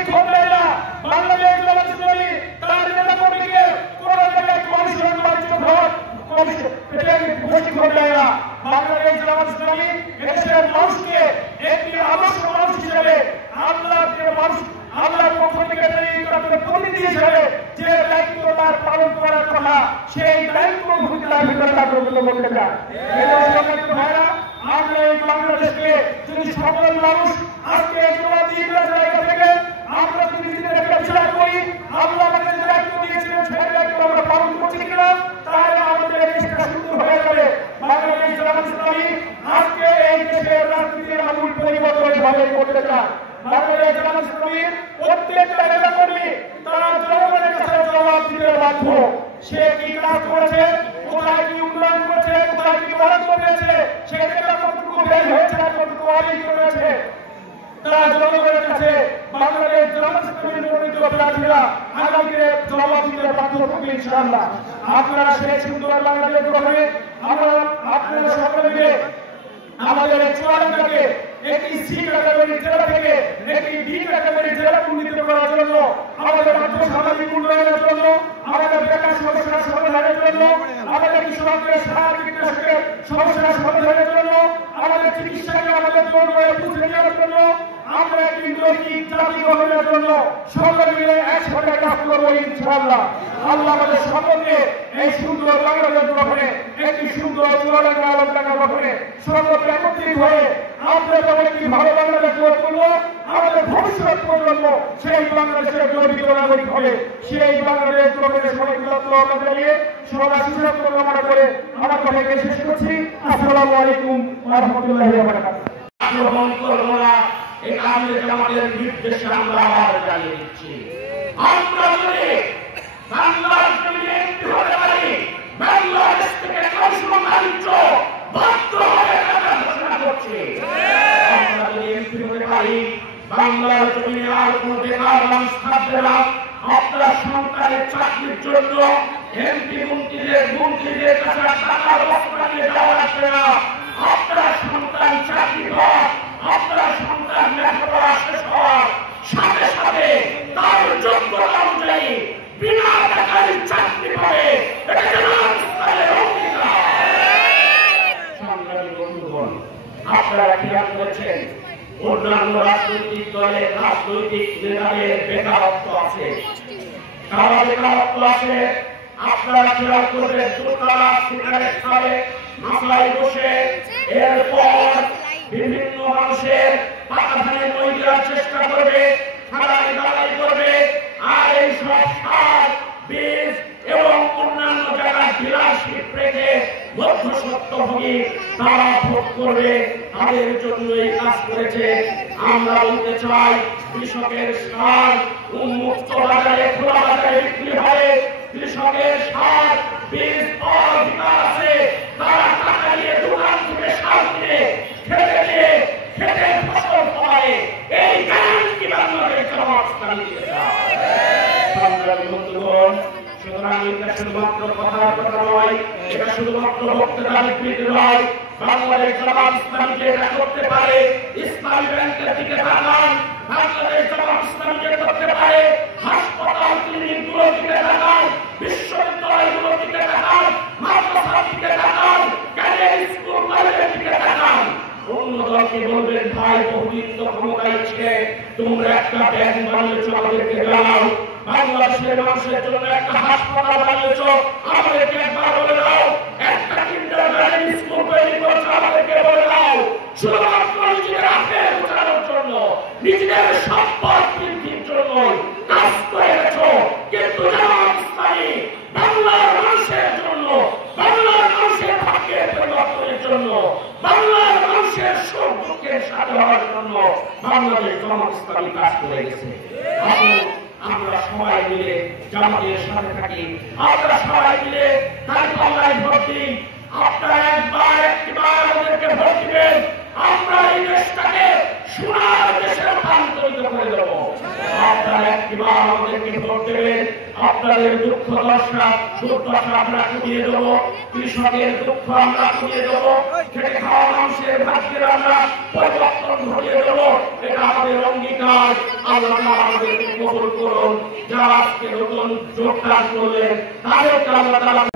প্রশিক্ষণ দেয় না। বাংলাদেশ জামাত ইসলামী তার নেতা কর্মীকে কোন জায়গায় কমিশন প্রশিক্ষণ দেয় না। বাংলাদেশ জামাত ইসলামী দেশের মানুষকে একটি আদর্শ মানুষ হিসেবে আল্লাহর পক্ষ থেকে প্রতিনিধি হিসেবে যে দায়িত্ব তার পালন করার কথা, সেই দায়িত্ব তার ভিতরে করতে চায়। আমরা এই বাংলাদেশকে যদি সকল মানুষ আজকে জায়গা থেকে আমরা যদি নিজেদেরকে বিচার করি, আল্লাহ আমাদের যে দায়িত্ব দিয়েছিলেন সেই দায়িত্ব আমরা পালন করছি কিনা, তাহলে আমাদের এই দেশটা সুন্দর হয়ে যাবে। বাংলাদেশ জামাত ইসলামী আজকে এই দেশের রাজনীতির আমূল পরিবর্তন ভাবে করতে চায়। বাংলাদেশ জামাত ইসলামীর প্রত্যেকটা নেতা কর্মী তারা জনগণের কাছে জবাব দিতে বাধ্য। সে কি কাজ করেছে, কোথায় কি উন্নয়ন করেছে, কোথায় কি বরাদ্দ পেয়েছে, সে নেতা কতটুকু বের হয়েছে আর কতটুকু অলিক করেছে, তারা জনগণের কাছে বাংলাদেশ জামাত ইসলামীর মনোনীত প্রার্থীরা আগামী দিনে জবাব দিতে বাধ্য হবে ইনশাআল্লাহ। আপনারা সেই সুন্দর বাংলাদেশ গঠনে আপনারা সকলে মিলে আমাদের চুয়াডাঙ্গাকে একটি সি ক্যাটাগরির জেলা থেকে একটি ডি ক্যাটাগরির জেলা উন্নীত করার জন্য, আমাদের আর্থসামাজিক উন্নয়নের জন্য, আমাদের বেকার সমস্যার সমাধানের জন্য, আমাদের কৃষকদের সার কীটনাশকের সমস্যার সমাধানের জন্য, আমাদের চিকিৎসাকে আমাদের জনগণের পৌঁছে দেওয়ার জন্য, আমরা একটি নৈতিক জাতি গঠনের জন্য সকলে মিলে একসাথে কাজ করবো ইনশাআল্লাহ। আল্লাহ আমাদের সকলকে এই সুন্দর বাংলাদেশ গঠনে, একটি সুন্দর চুয়াডাঙ্গা আলমডাঙ্গা গঠনে সকলকে একত্রিত হয়ে আমরা যখন একটি ভালো বাংলাদেশ গড়ে তুলব, আমাদের ভবিষ্যৎ প্রজন্ম সেই বাংলাদেশের গর্বিত নাগরিক হবে। সেই বাংলাদেশ গঠনের সবাইকে আমরা জানিয়ে সবার সুস্বাস্থ্য কামনা করে আমার কথাকে শেষ করছি। আসসালামু আলাইকুম ওয়া রাহমাতুল্লাহি ওয়া বারাকাতুহু। এই আমাদের জামাতের নির্দেশে আমরা আবার জানিয়ে দিচ্ছি, আমরা যদি বাংলাদেশ জমিনে একটি হতে পারি, বাংলাদেশ থেকে কৌশল বাণিজ্য বন্ধ হয়ে যাবে ঘোষণা করছি। আমরা যদি এমপি হতে পারি, বাংলার জমিনে আর কোনো বেকার মানুষ থাকবে না। আপনার সন্তানের চাকরির জন্য এমপি মন্ত্রীদের কাছে টাকার বস্তা নিয়ে যাওয়া লাগবে না। আপনার সন্তান চাকরি হয়, আপনার সন্তান লেখাপড়া শেষ হওয়ার সাথে সাথে তার যোগ্যতা অনুযায়ী বিনা টাকায় চাকরি পাবে। সংগ্রামী বন্ধুগণ, আপনারা খেয়াল করেছেন অন্যান্য রাজনৈতিক দলের রাজনৈতিক নেতাদের বেকারত্ব আছে, কারা বেকারত্ব আছে আপনারা খেয়াল করবেন। দোতলা সিগারেট খাবে, মাথায় বসে, এরপর বিভিন্ন মানুষের পাখানে মই দেওয়ার চেষ্টা করবে, খাড়াই দাঁড়াই করবে, আর এই সব সার বীজ এবং অন্যান্য জায়গায় বিলাসী রেখে মধ্যস্বত্বভোগী তারা ভোগ করবে, তাদের জন্য এই কাজ করেছে। আমরা বলতে চাই, কৃষকের সার উন্মুক্ত বাজারে, খোলা বাজারে বিক্রি হয়। কৃষকের সার বীজ পাওয়ার অধিকার আছে, তারা টাকা দিয়ে দোকান থেকে সার কিনে খেতে ফসল পায়। এই গ্যারান্টি বাংলাদেশ জামাত ইসলামী দিয়েছে। সংগ্রামী বন্ধুগণ, সুতরাং এটা শুধুমাত্র কথার কথা নয়, এটা শুধুমাত্র বক্তৃতা বিবৃতি নয়। বাংলাদেশ জামাত ইসলামী যেটা করতে পারে, ইসলামী ব্যাংকের দিকে তাকান। বাংলাদেশ জামাত ইসলামী যেটা করতে পারে, হাসপাতাল ক্লিনিকগুলোর দিকে তাকান, বিশ্ববিদ্যালয়গুলোর দিকে তাকান, মাদ্রাসার দিকে তাকান, ক্যাডেট স্কুল কলেজের দিকে তাকান। অন্য দলকে বলবেন, ভাই বহুদিন তো ক্ষমতায় ছিলে, তোমরা একটা ব্যাংক বানিয়েছো, আমাদেরকে জানাও। বাংলাদেশের মানুষের জন্য একটা হাসপাতাল বানিয়েছো, আমাদেরকে একবার বলে দাও। একটা কিন্ডারগার্টেন স্কুল তৈরি করেছো, আমাদেরকে বলে দাও। শুধুমাত্র নিজেদের আখের গোছানোর জন্য, নিজেদের সম্পদ বৃদ্ধির জন্য কাজ করে গেছো। কিন্তু জামাত ইসলামী বাংলার মানুষের জন্য, বাংলার মানুষের ভাগ্যের পরিবর্তনের জন্য, বাংলার মানুষের সুখ দুঃখের সাথে হওয়ার জন্য বাংলাদেশ জামাত ইসলামী কাজ করে গেছে। আমরা সবাই মিলে জামাতের সাথে থাকি, আমরা সবাই মিলে তার কল্যাণ ভোট দিই। আপনারা একবার আমাদেরকে ভোট দিবেন, আমরা এই দেশটাকে সোনার দেশে রূপান্তরিত করে দেবো। আপনারা একবার আমাদেরকে ভোট দেবেন। আপনাদের দুঃখ দশা দুর্দশা আমরা কমিয়ে দেবো, কৃষকের দুঃখ আমরা কমিয়ে দেবো, খেটে খাওয়া মানুষের ভাগ্যের আমরা পরিবর্তন ঘটিয়ে দেবো। এটা আমাদের অঙ্গীকার। আল্লাহ আমাদেরকে কবুল করুন। যারা আজকে নতুন যোগদান করলেন তাদেরকে আল্লাহ তাআলা